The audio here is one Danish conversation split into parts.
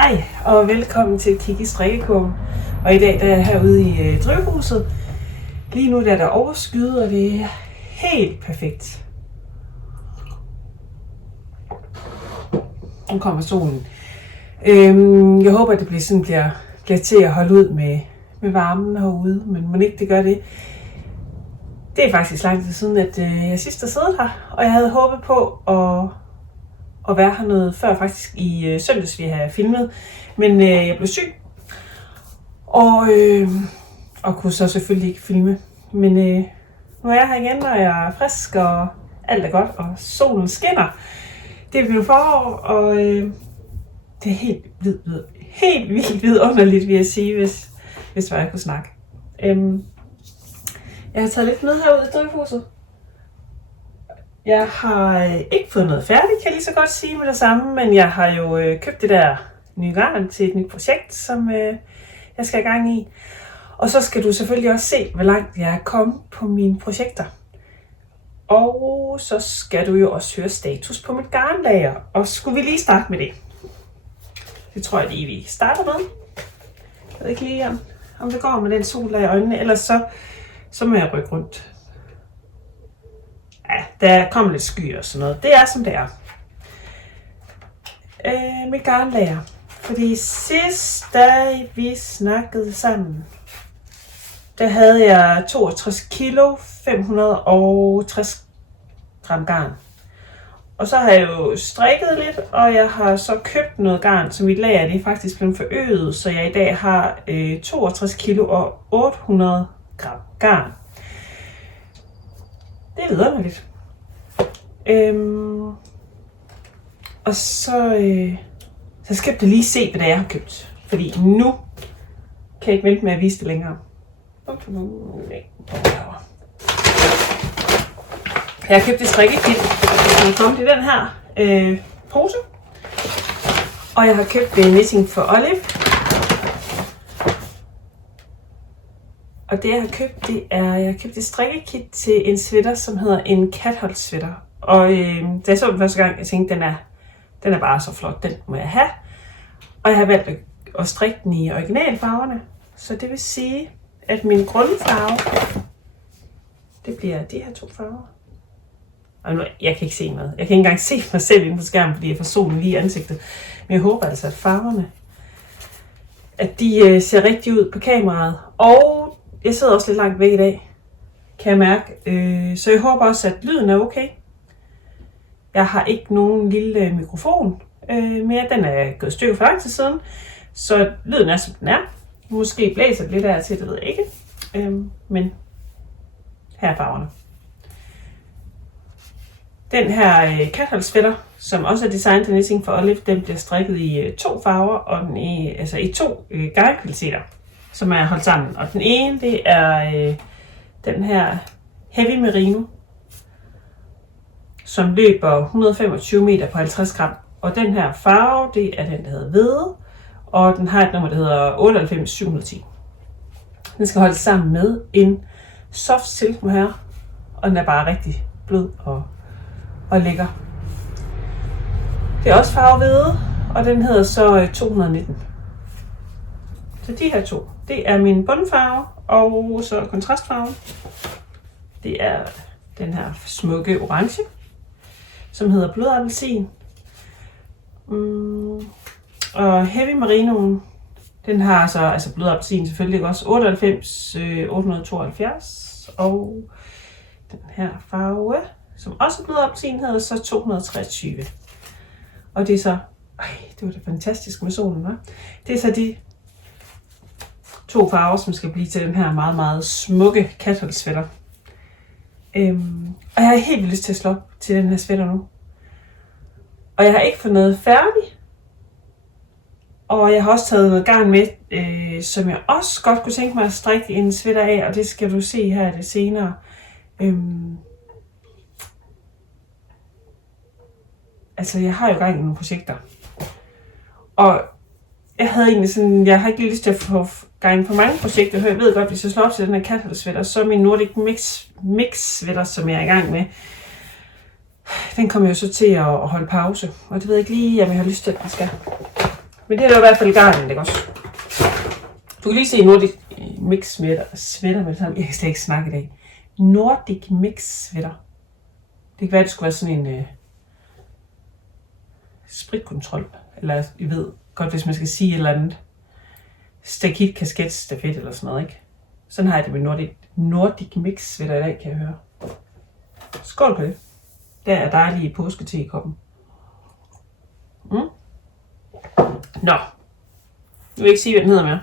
Hej og velkommen til Kig i strikkekurven. Og i dag der er jeg herude i drivhuset. Lige nu der er der overskyet, og det er helt perfekt. Nu kommer solen. Jeg håber, at det bliver til at holde ud med varmen herude, men må ikke det gør det. Det er faktisk lang tid siden, at jeg sidst har siddet her, og jeg havde håbet på at være her noget før, faktisk i søndags, vi har filmet. Men jeg blev syg, og kunne så selvfølgelig ikke filme. Men nu er jeg her igen, og jeg er frisk, og alt er godt, og solen skinner. Det er blevet forår, og det er helt vildt vidunderligt, vil jeg sige, hvis jeg kunne snakke. Jeg har taget lidt med herude i drivhuset. Jeg har ikke fået noget færdigt, kan jeg lige så godt sige med det samme, men jeg har jo købt det der nye garn til et nyt projekt, som jeg skal i gang i. Og så skal du selvfølgelig også se, hvor langt jeg er kommet på mine projekter. Og så skal du jo også høre status på mit garnlager. Og skulle vi lige starte med det? Det tror jeg lige, vi starter med. Jeg ved ikke lige, om det går med den sol der i øjnene, ellers så må jeg rykke rundt. Ja, der kommer lidt skyer og sådan noget. Det er som det er. Mit garnlager. Fordi sidst, da vi snakkede sammen, der havde jeg 62 kilo, 560 gram garn. Og så har jeg jo strikket lidt, og jeg har så købt noget garn, så mit lager det er faktisk blevet forøget, så jeg i dag har 62 kilo og 800 gram garn. Det er vidunderligt. Og så skal jeg lige se, hvad det er, jeg har købt. Fordi nu kan jeg ikke vente med at vise det længere. Jeg har købt et strikkekit, som er kommet i den her pose. Og jeg har købt Knitting for Olive. Og det jeg har købt, det er, jeg har købt et strikkekit til en sweater, som hedder en cathold sweater. Og da jeg så den første gang, jeg tænkte, den er bare så flot, den må jeg have. Og jeg har valgt at strikke den i originalfarverne. Så det vil sige, at min grundfarve, det bliver de her to farver. Og nu, jeg kan ikke se noget. Jeg kan ikke engang se mig selv inde på skærmen, fordi jeg får solen lige i ansigtet. Men jeg håber altså, at farverne, at de ser rigtig ud på kameraet. Og jeg sidder også lidt langt væk i dag, kan jeg mærke. Så jeg håber også, at lyden er okay. Jeg har ikke nogen lille mikrofon mere. Den er gået stykke for lang tid siden. Så lyden er, som den er. Måske blæser det lidt af til, det ved jeg ikke. Men her er farverne. Den her cathold sweater, som også er designet til Knitting for Olive, den bliver strikket i to farver, og den i to garnkvaliteter, som er holdt sammen. Og den ene, det er den her Heavy Merino, som løber 125 meter på 50 gram. Og den her farve, det er den, der hedder hvede, og den har et nummer, der hedder 98710. Den skal holdes sammen med en soft silk mohair, og den er bare rigtig blød og lækker. Det er også farve hvede, og den hedder så 219. Så de her to, det er min bundfarve, og så kontrastfarven. Det er den her smukke orange, som hedder blodappelsin. Og Heavy Merinoen, den har altså blodappelsin selvfølgelig også 98, 872, og den her farve, som også er blodappelsin, hedder så 223. Og det er så, det var da fantastisk med solen, hva'? Det er så de to farver, som skal blive til den her meget, meget smukke cathold sweater. Og jeg har helt lyst til at slå op til den her sweater nu. Og jeg har ikke fået noget færdigt. Og jeg har også taget noget garn med, som jeg også godt kunne tænke mig at strikke en sweater af, og det skal du se her det senere. Altså, jeg har jo gang i nogle projekter. Og jeg havde egentlig sådan, jeg har ikke lyst til at få gang på mange projekter, for jeg ved godt, hvis jeg slår op til den her cathold sweater, så er min Nordic Mix sweater, som jeg er i gang med, den kommer jo så til at holde pause. Og det ved jeg ikke lige, om jeg har lyst til, at den skal. Men det er jo i hvert fald garnen, ikke også? Du kan lige se Nordic Mix sweater med det samme. Jeg kan slet ikke snakke i dag. Nordic Mix sweater. Det kan være, det skulle være sådan en spritkontrol. Eller I ved godt, hvis man skal sige et eller andet. Stakit, kasket, stafet eller sådan noget, ikke? Sådan har jeg det med Nordic Mix sweater i dag, kan jeg høre. Skål på det. Der er dejlige påskete i koppen. Nå. Jeg vil ikke sige, hvad den hedder mere.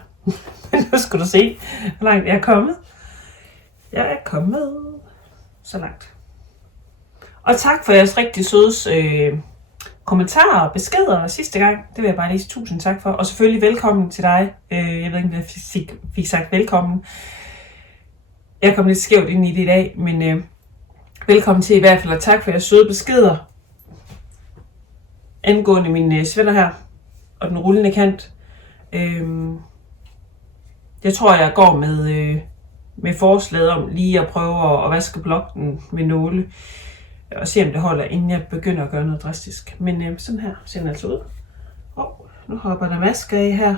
Men nu skal du se, hvor langt jeg er kommet. Jeg er kommet så langt. Og tak for jeres rigtig søde kommentarer og beskeder sidste gang. Det vil jeg bare lige sige tusind tak for. Og selvfølgelig velkommen til dig. Jeg ved ikke, om jeg fik sagt velkommen. Jeg kom lidt skævt ind i det i dag, men velkommen til i hvert fald. Og tak for jeres søde beskeder. Angående min sweater her. Og den rullende kant. Jeg tror, jeg går med forslaget om lige at prøve at vaske blokken med nåle. Og se, om det holder, inden jeg begynder at gøre noget drastisk. Men sådan her ser den altså ud. Nu hopper der masker i her.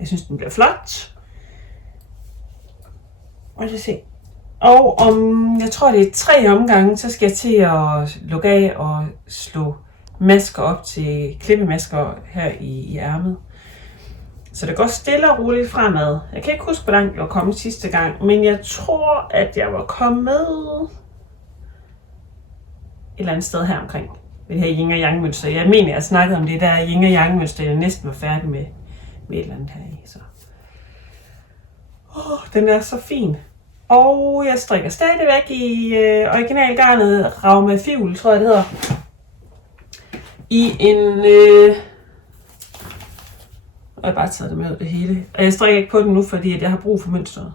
Jeg synes, den bliver flot. Og det se. Og om, jeg tror det er 3 omgange, så skal jeg til at lukke af og slå masker op til klippemasker her i ærmet. Så det går stille og roligt fremad. Jeg kan ikke huske, hvor langt jeg var kommet sidste gang, men jeg tror, at jeg var kommet et eller andet sted her omkring. Ved det her yin og yang mønster. Jeg mener, jeg snakkede om det der yin og yang mønster, jeg næsten var færdig med et eller andet her i. Så. Den er så fin. Og jeg strikker stadigvæk i originalgarnet Rauma Fiul, tror jeg det hedder. I en... Og jeg har bare taget det med det hele. Og jeg strikker ikke på den nu, fordi jeg har brug for mønstret.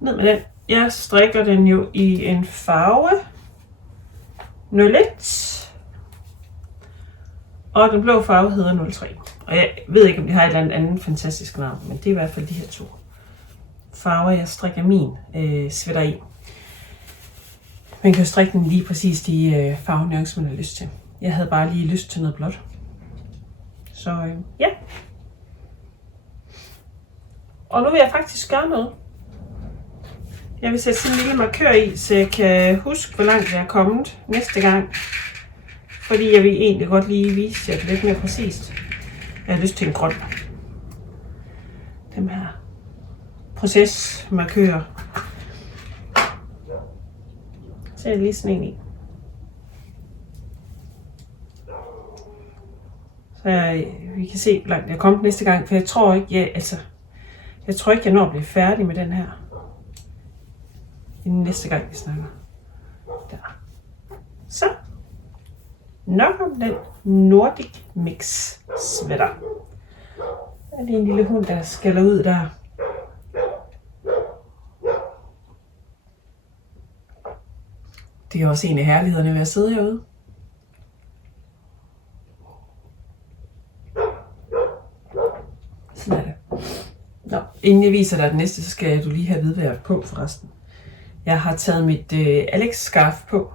Ned med den. Jeg strikker den jo i en farve 01. Og den blå farve hedder 03. Og jeg ved ikke, om de har et eller andet fantastisk navn, men det er i hvert fald de her 2 farver, jeg strikker min sweater i. Man kan jo strikke den lige præcis de farvenuancer, man har lyst til. Jeg havde bare lige lyst til noget blåt. Så ja. Og nu vil jeg faktisk gøre noget. Jeg vil sætte sådan en lille markør i, så jeg kan huske, hvor langt jeg er kommet næste gang. Fordi jeg vil egentlig godt lige vise jer det lidt mere præcist. Jeg har lyst til en grøn. Dem her procesmarkører. Så er lige sådan en i. Så vi kan se, hvor langt jeg er kommet næste gang, for jeg tror ikke, jeg når at blive færdig med den her. Inden næste gang, vi snakker. Der. Så. Nok om den Nordic Mix sweater. Der er lige en lille hund, der skælder ud der. Det er også en af herlighederne ved at sidde herude. Sådan er det. Nå, inden jeg viser dig det næste, så skal du lige have vide, hvad jeg er på forresten. Jeg har taget mit Alex-scarf på,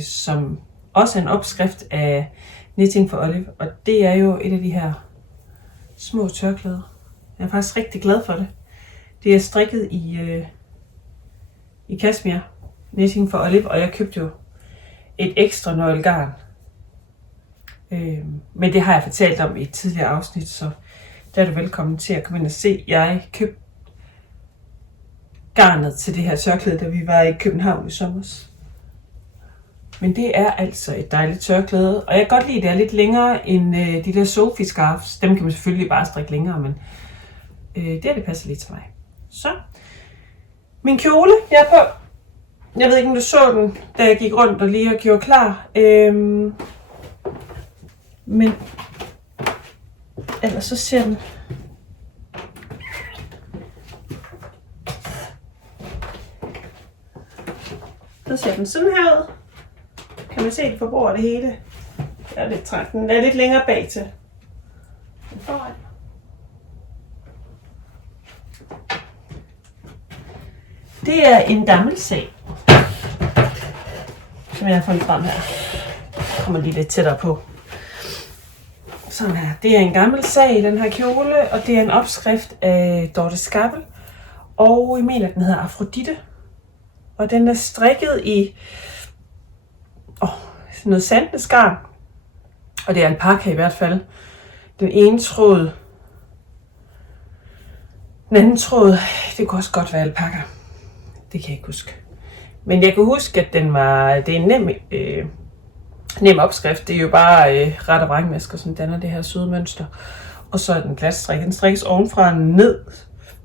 som også er en opskrift af Knitting for Olive. Og det er jo et af de her små tørklæder. Jeg er faktisk rigtig glad for det. Det er strikket i Kashmir, Knitting for Olive, og jeg købte jo et ekstra nøglegarn. Men det har jeg fortalt om i et tidligere afsnit, så der er du velkommen til at komme ind og se. Jeg købte garnet til det her tørklæde, da vi var i København i sommer. Men det er altså et dejligt tørklæde, og jeg kan godt lide, at det er lidt længere end de der Sophie scarves. Dem kan man selvfølgelig bare strikke længere, men det passer lige til mig. Så, min kjole, jeg er på. Jeg ved ikke, om du så den, da jeg gik rundt og lige gjorde klar. Men ellers så ser den sådan her ud. Kan man se, at det forbruger det hele. Det er lidt træt. Den er lidt længere bag til. Det er en gammel sag, som jeg har fundet frem her. kommer lige lidt tættere på. Sådan her. Det er en gammel sag, den her kjole, og det er en opskrift af Dorte Skappel. Og jeg mener, den hedder Afrodite. Og den er strikket i noget sandnesgarn. Og det er alpaka i hvert fald. Den ene tråd. Den anden tråd, det kunne også godt være alpaka. Det kan jeg ikke huske. Men jeg kan huske, at det er en nem opskrift. Det er jo bare ret og vrangmasker, som danner det her søde mønster. Og så er den glatstrik. Den strikkes ovenfra og ned,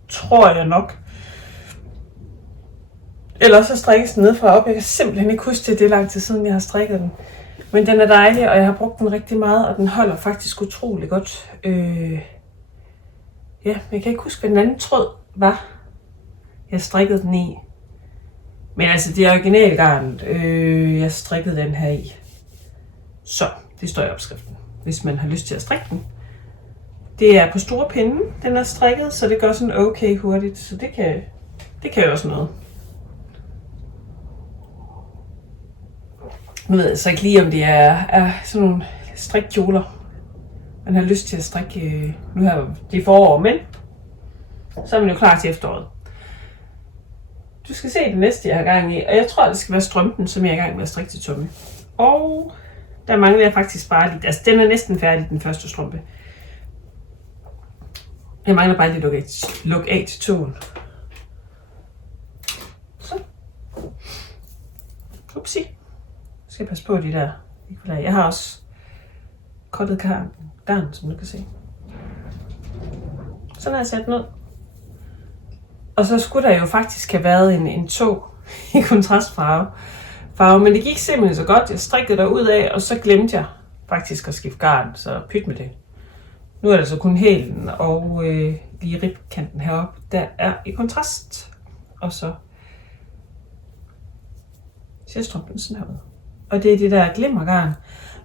tror jeg nok. Eller så strikkes den nedfra op. Jeg kan simpelthen ikke huske det er lang tid siden, jeg har strikket den. Men den er dejlig, og jeg har brugt den rigtig meget, og den holder faktisk utrolig godt. Ja, jeg kan ikke huske, hvad den anden tråd var, jeg strikkede den i. Men altså, det er originalgarnet, jeg strikkede den her i. Så, det står i opskriften, hvis man har lyst til at strikke den. Det er på store pinde, den er strikket, så det går sådan okay hurtigt, så det kan jo også noget. Nu ved jeg så ikke lige, om det er sådan nogle strikkjoler, man har lyst til at strikke. Nu her det forår, men så er man jo klar til efteråret. Du skal se det næste, jeg har gang i, og jeg tror, det skal være strømpen, som jeg er i gang med at strikke til Tommy. Og der mangler jeg faktisk bare lidt, altså den er næsten færdig, den første strømpe. Jeg mangler bare lidt luk af til tåen. Så. Upsi. Jeg skal passe på de der. Jeg har også kottet garn, som du kan se. Sådan har jeg sat den ud. Og så skulle der jo faktisk have været en tog i kontrastfarve. Men det gik simpelthen så godt. Jeg strikkede der ud af, og så glemte jeg faktisk at skifte garn, så pyt med det. Nu er det så kun hælen og lige ribkanten heroppe, der er i kontrast. Og så ser strømpen sådan her ud. Og det er det der glimmergarn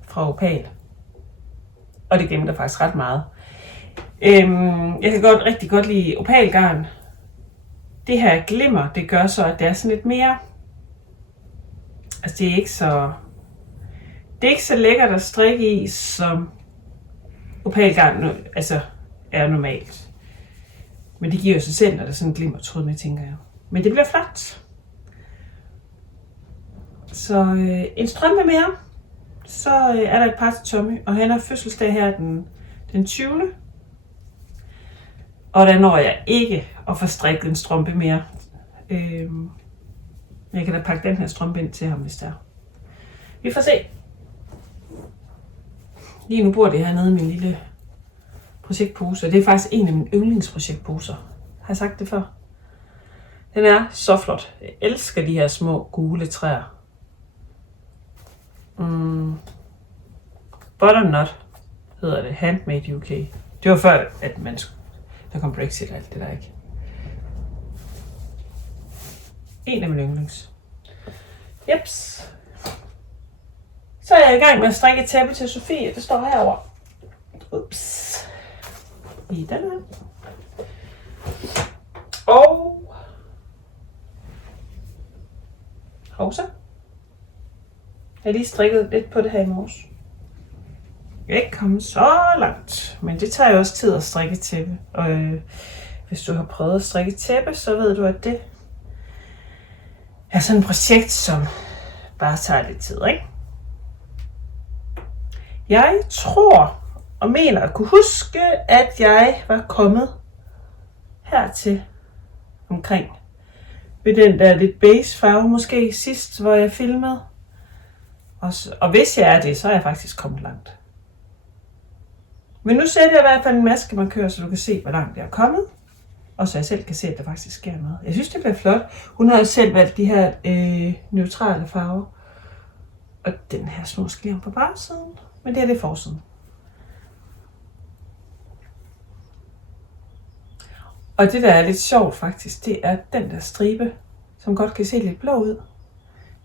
fra Opal. Og det glimter faktisk ret meget. Jeg kan rigtig godt lide opalgarn. Det her glimmer, det gør så, at det er sådan lidt mere. Altså det er ikke så lækkert at strikke i, som opalgarn er normalt. Men det giver jo sig selv, når der er sådan en glimmertråd med, tænker jeg. Men det bliver flot. Så en strømpe mere. Så er der et par til Tommy, og han har fødselsdag her den 20. Og der når jeg ikke at få strikket en strømpe mere. Jeg kan da pakke den her strømpe ind til ham, hvis der er. Vi får se. Lige nu bor det hernede i min lille projektpose. Det er faktisk en af mine yndlingsprojektposer. Har jeg sagt det før? Den er så flot. Jeg elsker de her små gule træer. Butternut hedder det. Handmade UK. Det var før, at der kom Brexit og alt det der, ikke? En af mine yndlings. Jeps. Så er jeg i gang med at strikke et tæppe til Sofie. Det står herovre. Ups. I den her. Og hovsa. Jeg har lige strikket lidt på det her i morges. Jeg er ikke kommet så langt, men det tager jo også tid at strikke tæppe. Og hvis du har prøvet at strikke tæppe, så ved du, at det er sådan et projekt, som bare tager lidt tid, ikke? Jeg tror og mener at kunne huske, at jeg var kommet hertil omkring ved den der lidt beige farve, måske sidst, hvor jeg filmede. Og hvis jeg er det, så er jeg faktisk kommet langt. Men nu sætter jeg i hvert fald en maskemarkør, så du kan se, hvor langt jeg er kommet. Og så jeg selv kan se, at der faktisk sker noget. Jeg synes, det bliver flot. Hun har jo selv valgt de her neutrale farver. Og den her snor skal lige om på bagsiden. Men det er det forsiden. Og det, der er lidt sjovt faktisk, det er den der stribe, som godt kan se lidt blå ud.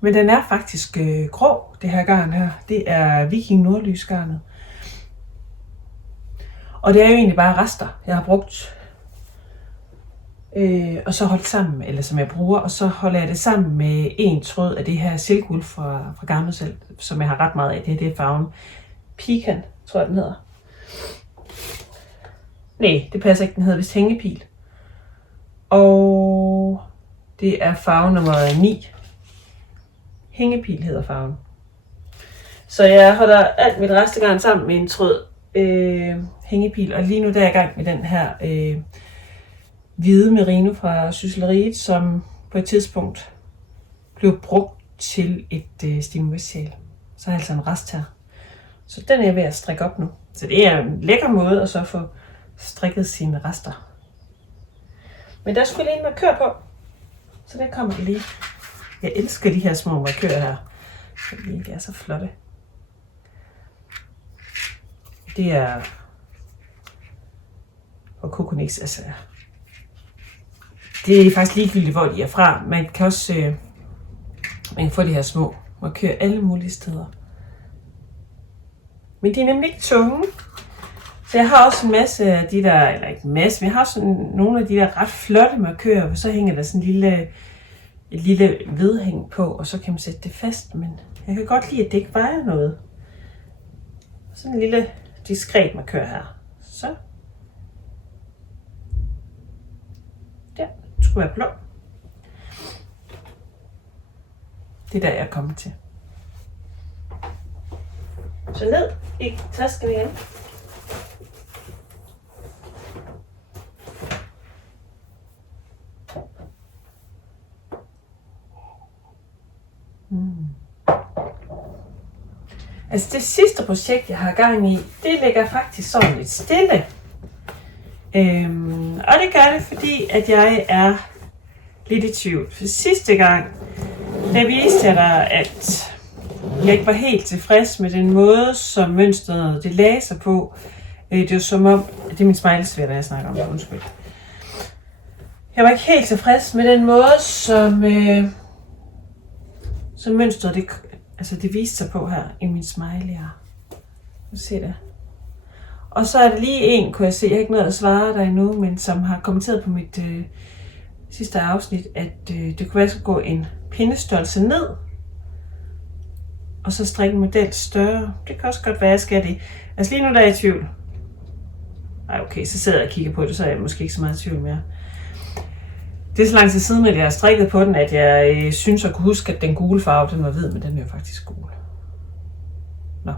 Men den er faktisk grå, det her garn her. Det er Viking Nordlysgarnet. Og det er jo egentlig bare rester, jeg har brugt. Og så holdt sammen, eller som jeg bruger, og så holder jeg det sammen med en tråd af det her silkeuld fra Garmsel, som jeg har ret meget af. Det er farven Pecan, tror jeg den hedder. Nej, det passer ikke, den hedder vist Hængepil. Og det er farve nummer 9. Hængepil hedder farven. Så jeg holder alt mit restegarn sammen med en tråd hængepil, og lige nu der er jeg i gang med den her hvide merino fra Sysleriet, som på et tidspunkt blev brugt til et Stine-West-sjal. Så er altså en rest her. Så den er jeg ved at strikke op nu. Så det er en lækker måde at så få strikket sine rester. Men der skulle lige en markør på, så der kommer det lige. Jeg elsker de her små markører her, fordi de er så flotte. Det er og Coconix, altså. Det er faktisk ligegyldigt, hvor de er fra. Man kan også man kan få de her små markører alle mulige steder. Men de er nemlig ikke tunge. Så jeg har også en masse af de der, eller ikke en masse, men jeg har sådan nogle af de der ret flotte markører, og så hænger der sådan et lille vedhæng på, og så kan man sætte det fast. Men jeg kan godt lide, at det ikke vejer noget. Sådan en lille diskret markør her. Så. Der, det skulle være blå. Det er der, jeg er kommet til. Så ned i tasken igen. Altså det sidste projekt, jeg har gang i, det ligger faktisk sådan lidt stille. Og det gør det, fordi at jeg er lidt i tvivl. For sidste gang, der viste jeg dig, at jeg ikke var helt tilfreds med den måde, som mønstret det lagde sig på. Det var som om, det er min smilesvætter, jeg snakker om, undskyld. Jeg var ikke helt tilfreds med den måde, som mønstret det viste sig på her i min smiley her. Du ser det. Og så er der lige en, kunne jeg se, jeg har ikke noget at svare dig endnu, men som har kommenteret på mit sidste afsnit, at det kunne være, at jeg skulle gå en pindestørrelse ned, og så strikke en model større. Det kan også godt være, at jeg skal det. Altså lige nu der er jeg i tvivl. Ej, okay, så sidder jeg og kigger på det, så er jeg måske ikke så meget i tvivl mere. Det er så lang tid siden, at jeg har strikket på den, at jeg synes at kunne huske, at den gule farve, den var hvid, men den er jo faktisk gul. Nå.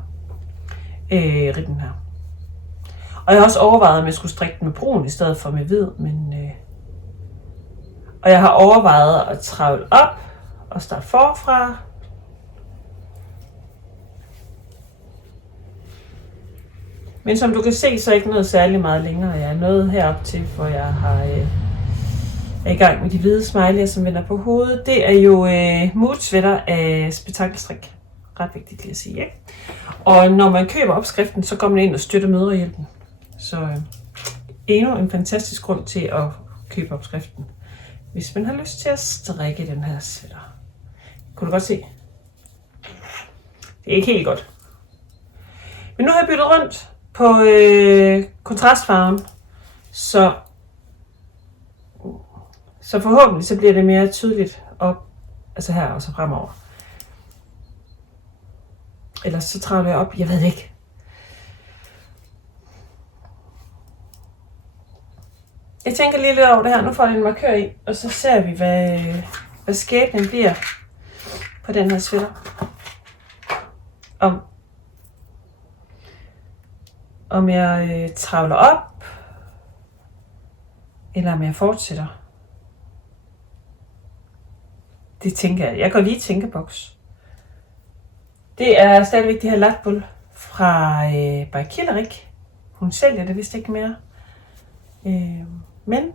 Ritten her. Og jeg har også overvejet, om jeg skulle strikke den med brun i stedet for med hvid, men og jeg har overvejet at travle op og starte forfra. Men som du kan se, så er ikke noget særlig meget længere. Jeg er nået herop til, hvor jeg er i gang med de hvide smiley'er, som vender på hovedet. Det er jo mood-sweater af Spektakelstrik. Ret vigtigt lige at sige, ikke? Og når man køber opskriften, så går man ind og støtter Mødrehjælpen. Så endnu en fantastisk grund til at købe opskriften, hvis man har lyst til at strikke den her sweater. Kunne du godt se? Det er ikke helt godt. Men nu har jeg byttet rundt på kontrastfarven, så forhåbentlig så bliver det mere tydeligt op, altså her og så fremover. Ellers så travler jeg op, jeg ved ikke. Jeg tænker lige lidt over det her, nu får jeg en markør i, og så ser vi, hvad skæbnen bliver på den her sweater. Om jeg travler op, eller om jeg fortsætter. Det tænker jeg. Jeg går lige i tænkeboks. Det er stadigvæk det her latbull fra by Killerik. Hun sælger det vist ikke mere. Men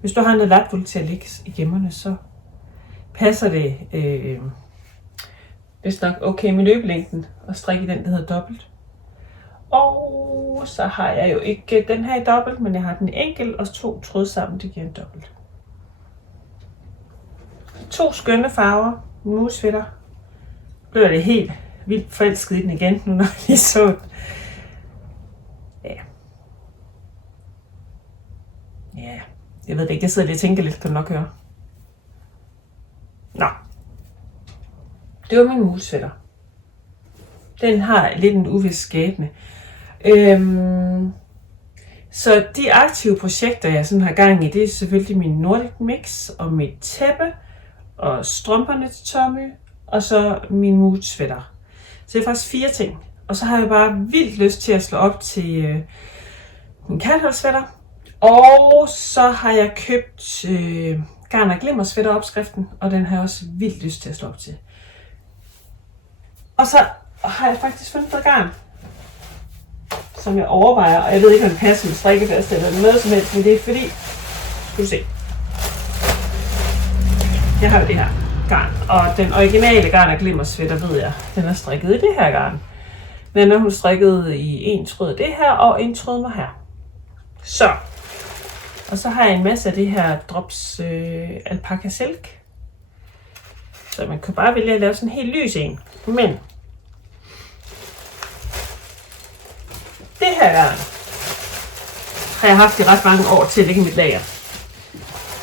hvis du har noget latbull til at ligge i gemmerne, så passer det vist nok okay med løbelængden og strikke den, der hedder dobbelt. Og så har jeg jo ikke den her i dobbelt, men jeg har den enkelt og 2 tråd sammen, det giver en dobbelt. 2 skønne farver, mood-sweater. Blev det helt vildt forelsket i den igen, nu når jeg lige så den. Ja. Jeg ved det ikke, jeg sidder lige og tænker lidt, kan du nok høre. Nå. Det var min mulesweater. Den har lidt en uvis skæbne. Så de aktive projekter, jeg sådan har gang i, det er selvfølgelig min Nordic Mix og mit tæppe og strømperne til Tommy og så min mulesweater. Så det er faktisk 4 ting. Og så har jeg bare vildt lyst til at slå op til min katholdsweater. Og så har jeg købt Garn og Glimmer sweater opskriften, og den har jeg også vildt lyst til at slå op til. Og så har jeg faktisk fundet noget garn, som jeg overvejer, og jeg ved ikke, om det passer med strikkefast eller noget som helst, men det er fordi, skal du se, jeg har jo det her garn, og den originale Garn og Glimmer sweater, ved jeg, den er strikket i det her garn. Den er hun strikket i en tråd det her, og en tråd med her. Så, og så har jeg en masse af det her drops alpaca silk. Så man kan bare vælge at lave sådan en helt lys en. Men det her garn har jeg haft i ret mange år til at lægge i mit lager.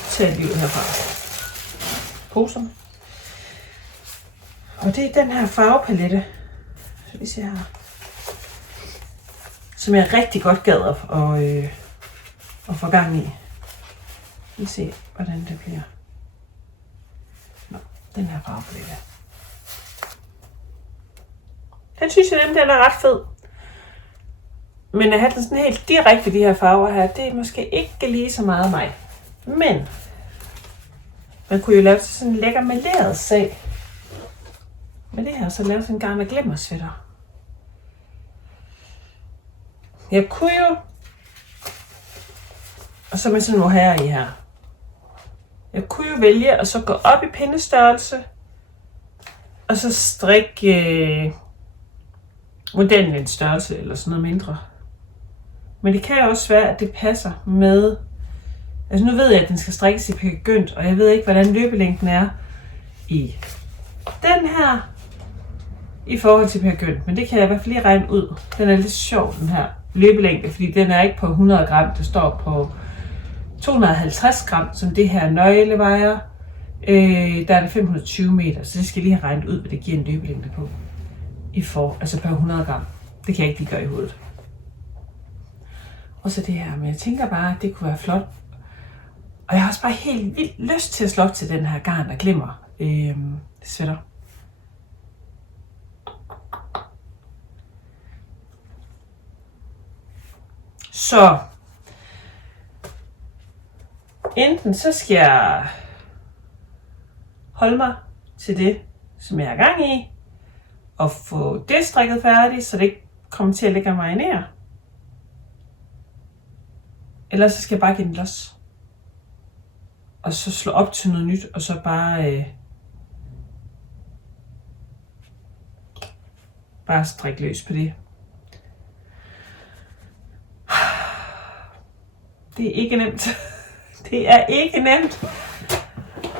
Tag livet herfra. Poserne. Og det er den her farvepalette. Så vi ser her. Som jeg rigtig godt gad at få gang i. Vi ser, hvordan det bliver. Nå, den her farvepalette. Den synes jeg nemlig, den er ret fed. Men at have den sådan helt direkte, de her farver her, det er måske ikke lige så meget mig. Men man kunne jo lave sådan en lækker maleret sag. Med det her, så lave sådan en Garn og Glimmer sweater. Jeg kunne jo, og så med sådan nogle her i her. Jeg kunne jo vælge at så gå op i pindestørrelse, og så strikke modellen en størrelse eller sådan noget mindre. Men det kan jo også være, at det passer med, altså nu ved jeg, at den skal strikkes i pægynt, og jeg ved ikke, hvordan løbelængden er i den her i forhold til pægynt, men det kan jeg i hvert fald lige regne ud. Den er lidt sjov, den her løbelængde, fordi den er ikke på 100 gram, det står på 250 gram, som det her nøgle vejer. Der er det 520 meter, så det skal jeg lige have regnet ud, hvad det giver en løbelængde på. Altså per 100 gram. Det kan jeg ikke lige gøre i hovedet. Og så det her, men jeg tænker bare, at det kunne være flot. Og jeg har også bare helt vildt lyst til at slå op til den her Garn og Glimmer sweater. Så enten så skal jeg holde mig til det, som jeg er gang i, og få det strikket færdigt, så det ikke kommer til at ligge og marinere. Eller så skal jeg bare give den los. Og så slå op til noget nyt, og så bare strikke løs på det. Det er ikke nemt. Det er ikke nemt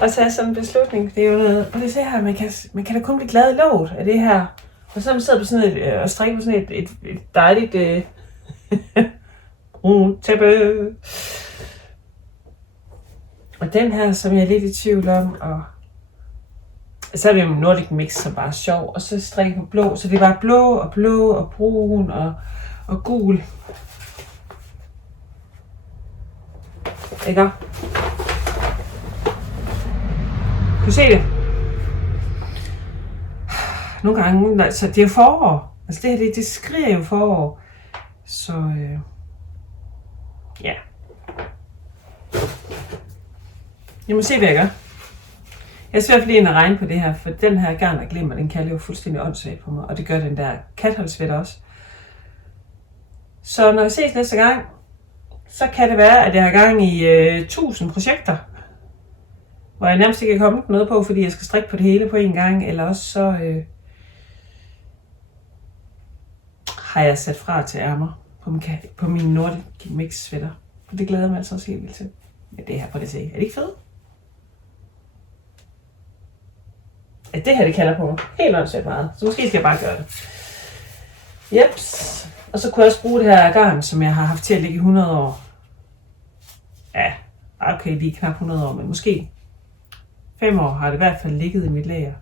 at tage sådan en beslutning. Det er jo noget, og det ser her, man kan da kun blive glad i låget af det her. Og så man sidder på sådan et, og strikker på sådan et dejligt tæppe. Og den her, som jeg er lidt i tvivl om, og så er det jo en Nordic Mix, som bare er sjov. Og så strikker på blå, så det er bare blå og brun og gul. Ikke? Kan du se det? Nogle gange, altså det er forår. Altså det her, det skriger jo forår. Så ja. Jeg må se, hvad jeg gør. Jeg er svært lige at regne på det her, for den her Garn og Glimmer, den kalder jo fuldstændig åndssvagt på mig. Og det gør den der katholdsweater også. Så når vi ses næste gang, så kan det være, at jeg har gang i 1000 projekter, hvor jeg nærmest ikke er kommet noget på, fordi jeg skal strikke på det hele på en gang, eller også så har jeg sat fra til ærmer på min Nordic Mix sweater. Og det glæder jeg mig altså også helt vildt til. Ja, det her på det se. Er det ikke fedt? Ja, det her det kalder på mig helt åndssvagt meget, så måske skal jeg bare gøre det. Jeps. Og så kunne jeg også bruge det her garn, som jeg har haft til at ligge i 100 år. Ja, okay, lige knap 100 år, men måske 5 år har det i hvert fald ligget i mit lager.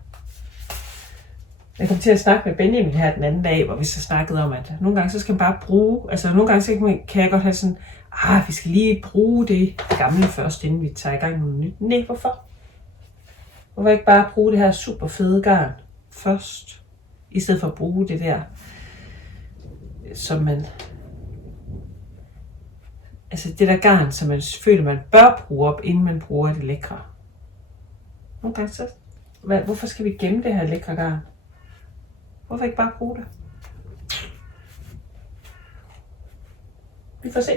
Jeg kom til at snakke med Benjamin her den anden dag, hvor vi så snakkede om, at nogle gange så skal man bare bruge, altså nogle gange så kan jeg godt have sådan, vi skal lige bruge det gamle først, inden vi tager i gang med noget nyt. Nej, hvorfor? Hvorfor ikke bare bruge det her super fede garn først, i stedet for at bruge det der, som man, altså det der garn, som man føler, man bør bruge op, inden man bruger det lækre. Nogle gange så, hvorfor skal vi gemme det her lækre garn? Hvorfor ikke bare bruge det? Vi får se.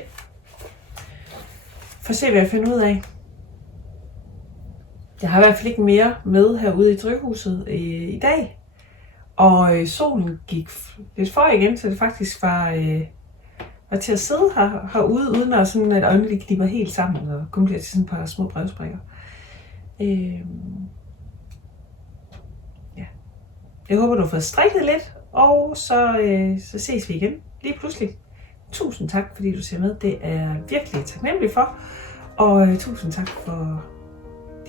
Hvad jeg finder ud af. Jeg har i hvert fald ikke mere med herude i drivhuset i dag. Og solen gik lidt for igen, så det faktisk var til at sidde herude, uden at sådan, at øjnene de knipper helt sammen og kun bliver til sådan et par små brevsprækker. Ja. Jeg håber, du har fået strikket lidt, og så ses vi igen lige pludselig. Tusind tak, fordi du ser med. Det er virkelig taknemmelig for. Og tusind tak for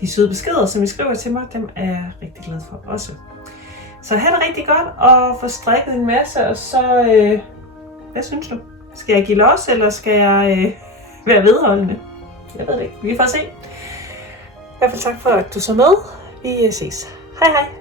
de søde beskeder, som I skriver til mig. Dem er jeg rigtig glad for også. Så have det rigtig godt, og få strikket en masse, og så, hvad synes du? Skal jeg give los, eller skal jeg være vedholdende? Jeg ved det ikke. Vi får se. I hvert fald tak for, at du så med. Vi ses. Hej hej.